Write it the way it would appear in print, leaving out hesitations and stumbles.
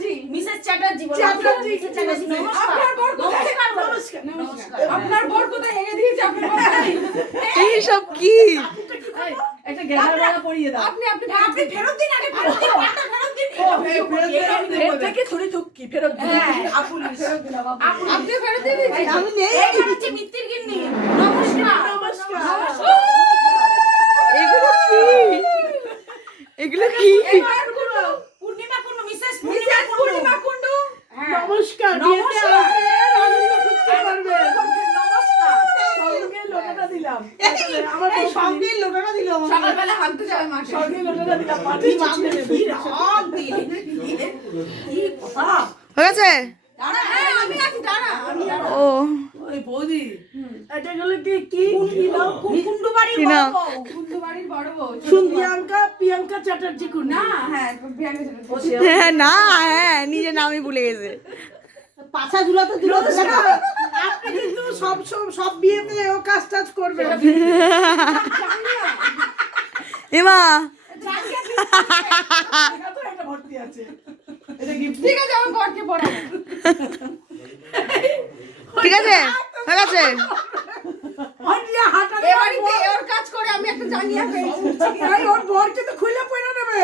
Chatterjee, Mrs Chatterjee বলো। Chatterjee, Mrs Chatterjee, নমস্কার। আপনার বর কোথায়? নমস্কার, নমস্কার। আপনার বর কোথায় এনে দিয়েছে আপনার বর? এইসব কি? এই, একটা গেঁদার মালা পরিয়ে দাও। আপনি ফেরত দিন, আগে ফেরত দিন, পাটা ফেরত দিন। এর থেকে ছুরি থুকি ফেরত দিন। হ্যাঁ, আপুলি ফেরত দিলাম। আপনি ফেরত দিয়ে দিয়েছেন। আমি নেই। এই হচ্ছে মিত্তির গিন্নি। নমস্কার। নমস্কার। এগুলো কি? এগুলো কি? এবার কুন্ডু, পূর্ণিমা কুন্ডু, মিসেস পূর্ণিমা কুন্ডু। হ্যাঁ। নমস্কার। বিয়েতে নমস্কার। আসবেন, আনন্দ করতে পারবেন। নমস্কার। সঙ্গে লোটাটা দিলাম। আমার এই সঙ্গে লোটাটা দিল আমাকে। সকালবেলা হাঁটতে যাবে মাঠে। সঙ্গে লোটাটা দিলাম। কি মামলে কি রাগ দিলে। কি কথা। হয়ে গেছে? দাঁড়া, হ্যাঁ, আমি আছি, দাঁড়া। ও ওই বৌদি, এটা গেলে কি নাম? কুন্ডু বাড়ির কি বড় নাম? বউ। কুন্ডু বাড়ির বড় বউ। প্রিয়াঙ্কা চ্যাটার্জি কুন্ডু। না, হ্যাঁ, প্রিয়াঙ্কা চ্যাটার্জি। হ্যাঁ, না, হ্যাঁ, নিজের নামই ভুলে গেছে। পাছা ঝুলাতে ঝুলাতে আপনি কিন্তু সব বিয়েতে ও কাজ টাজ করবে। এমা এটা ভর্তি আছে। এটা gift। ঠিক আছে, আমার বরকে পড়াবো। ঠিক আছে, হয়ে গেছে। হন্ডিয়া হাঁটাতে এ বাড়িতে ওর কাজ করে আমি একটা জাঙ্গিয়া পেয়েছি। ওর বর কিন্তু খুলে পড়ে নেবে।